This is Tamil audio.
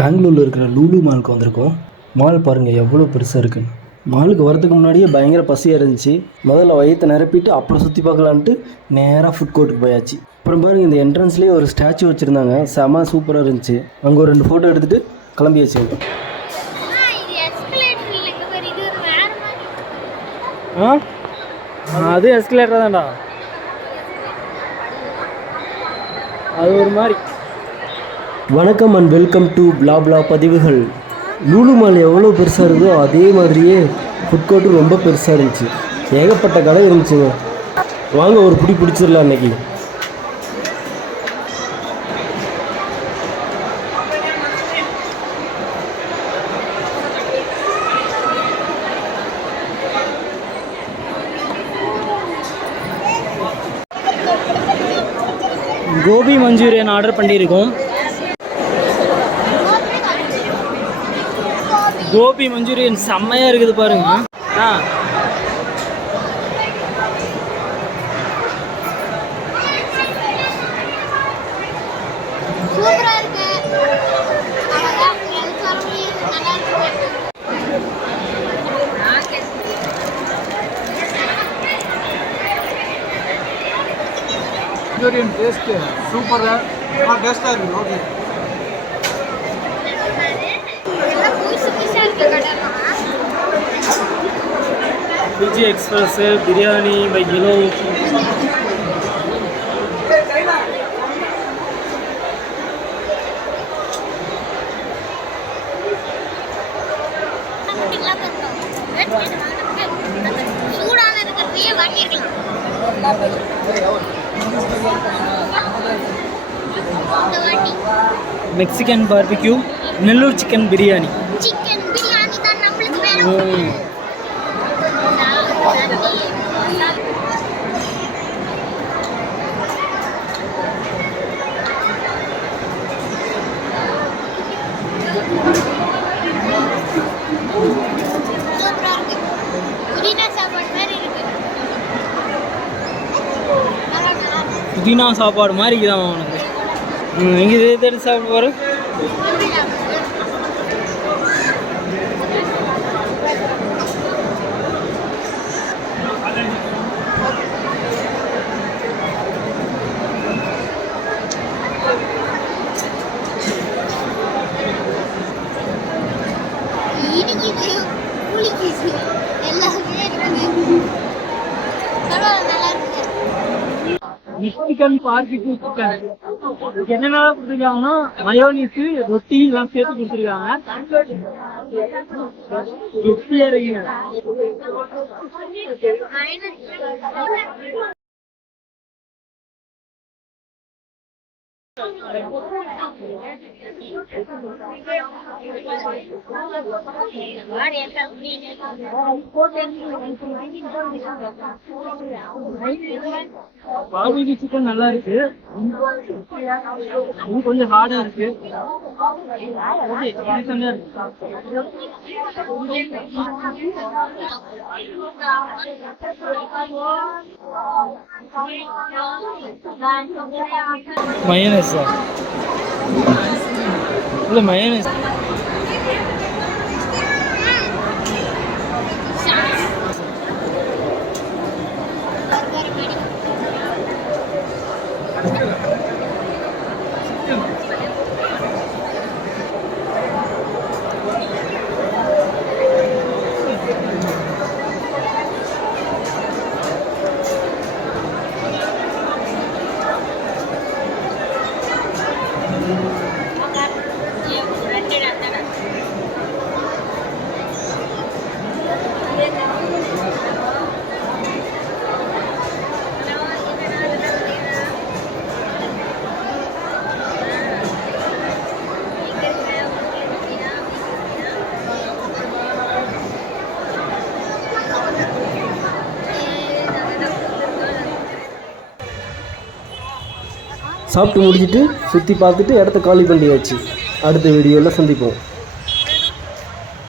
பெங்களூரில் இருக்கிற லூலு மாலுக்கு வந்திருக்கோம். மால் பாருங்கள் எவ்வளோ பெருசாக இருக்குன்னு. மாலுக்கு வரதுக்கு முன்னாடியே பயங்கர பசியாக இருந்துச்சு. முதல்ல வயிற்றை நிரப்பிட்டு அப்புறம் சுற்றி பார்க்கலான்ட்டு நேராக ஃபுட் கோர்ட்டுக்கு போயாச்சு. அப்புறம் பாருங்கள், இந்த என்ட்ரன்ஸ்லேயே ஒரு ஸ்டாச்சு வச்சுருந்தாங்க. செம சூப்பராக இருந்துச்சு. அங்கே ஒரு 2 ஃபோட்டோ எடுத்துகிட்டு கிளம்பியாச்சு. அது எஸ்கலேட்டர் தான்டா. அது ஒரு மாதிரி. வணக்கம் அண்ட் வெல்கம் டு பிளாப்லா பதிவுகள். லூலு மால் எவ்வளோ பெருசாக இருந்தோ அதே மாதிரியே ஃபுட் கோர்ட்டும் ரொம்ப பெருசாக இருந்துச்சு. ஏகப்பட்ட கடை இருந்துச்சுங்க. வாங்க ஒரு பிடி பிடிச்சிடலாம் அன்னைக்கு. கோபி மஞ்சூரியன் ஆர்டர் பண்ணியிருக்கோம். கோபி மஞ்சூரியன் செம்மையாக இருக்குது பாருங்க. மஞ்சூரியன் டேஸ்ட்டு சூப்பராக டேஸ்ட்டாக இருக்குது. Okay, BG express biryani by kilo. Mexican barbecue, Nellore chicken biryani. புதினா சாப்பாடு மாதிரி இருக்குதான் அவனுக்கு. இங்கே எடுத்து சாப்பிடுவாரு. மெக்சிகன் பார்பிக்யூ சிக்கன் என்னென்ன கொடுத்துருக்காங்கன்னா மயோனீஸு, ரொட்டி எல்லாம் சேர்த்து கொடுத்துருக்காங்க. பார்பிக்யூ சிக்கன் நல்லா இருக்கு. கொஞ்சம் ஹார்டா இருக்கு. மயோனைஸ் இல்லை, மயோனைஸ் சாப்பிட்டு முடிச்சுட்டு சுற்றி பார்த்துட்டு இடத்த காலி பண்ணியாச்சு. அடுத்த வீடியோவில் சந்திப்போம்.